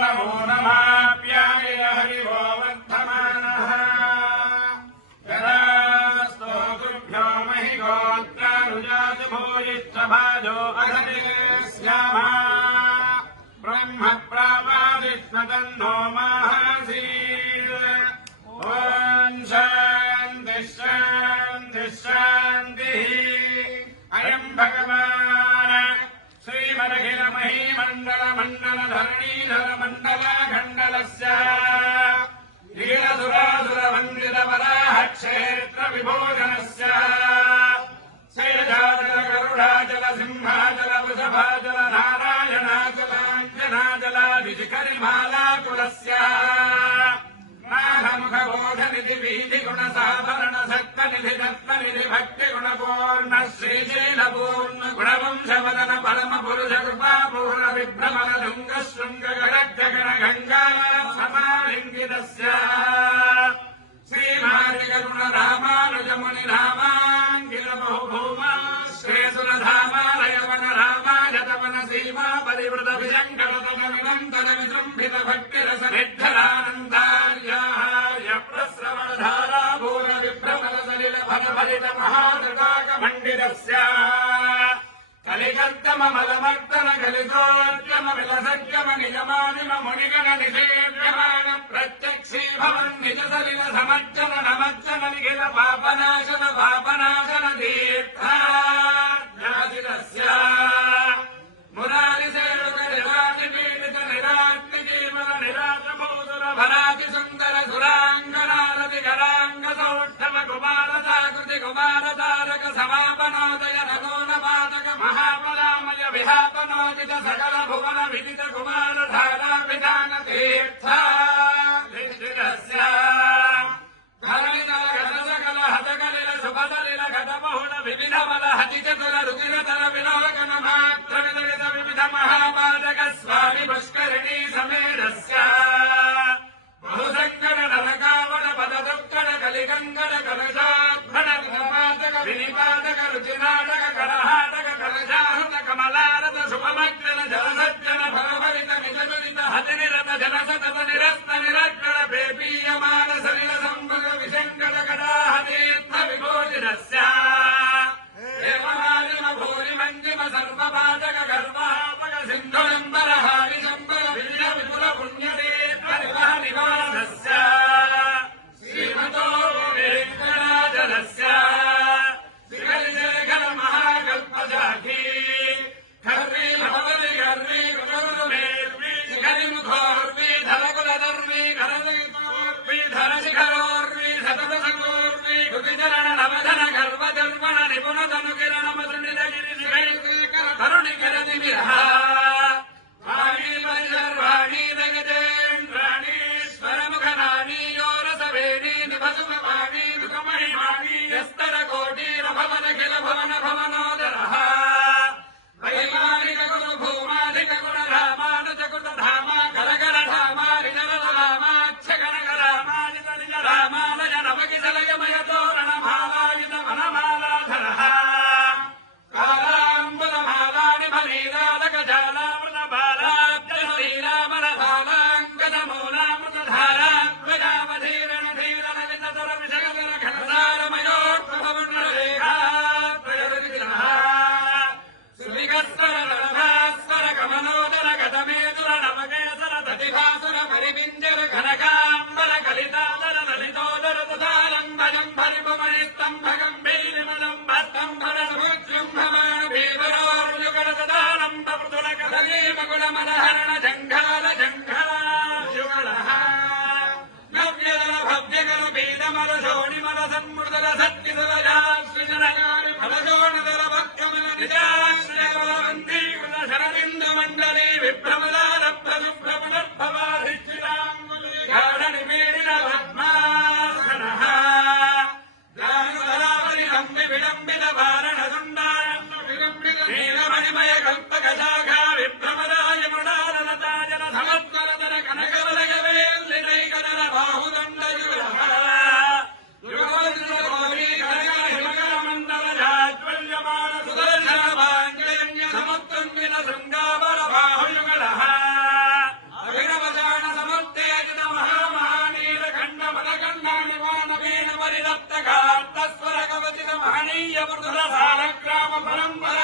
नमो नमाप्याय हरिवो वर्धमानः गदास्तो गुभ्यो महि गोत्रानुजाति भूयिष्ठभाजो अधरे स्यामः ब्रह्म प्रापादिष्णगन्धो मा श्रीधरमण्डलाखण्डलस्य लीलसुरासुरमन्दिरवराहक्षेत्रविभोजनस्य शैलजाजलगरुडाजलसिंहाजलवृषभाजल नारायणाकुलाञ्जनाजलाभिजिखरिमालाकुलस्य नाहमुखबोधनिधि वीधिगुणसाभरणसक्तनिधि दत्तनिधि भक्तिगुणपूर्ण श्रीशीलपूर्ण शृङ्गगणगणगङ्गासमालिङ्गितस्य श्रीमार्गरुणरामानुजमुनि रामाङ्गिलबहुभूमा श्रेसुरधामालयवन रामायतवन सीमा परिवृतभिजङ्गलतमनिरन्तरविजृम्भितभक्तिरसनिद्धरानन्दार्याः प्रस्रवणधाराभूरविभ्रमलसलिलफलफलितमहादृताकमण्डितस्य कलिकर्तममलमर्ग చలితోద్యమ విలసంగమ నిజమానిమ మునిగణ నిషేధ్యమాన ప్రత్యక్షీభవన్ నిజ సలిల సమజ్జన నమజ్జన నిఖిల పాపనాశన పాపనాశన దీర్త Bye-bye. சண்முகதன் முழுதல சத்தி సాలగ్రామ పరంపర.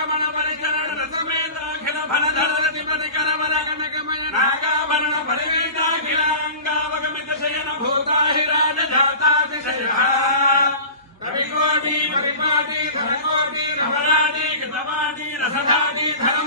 నాగమణ పరికరణ రసమేతాఖిల ఫలధరతి ప్రతికరవల నాగాభరణ పరివేటాఖిలాంగావగమిత శయన భూతాహిరాట ధర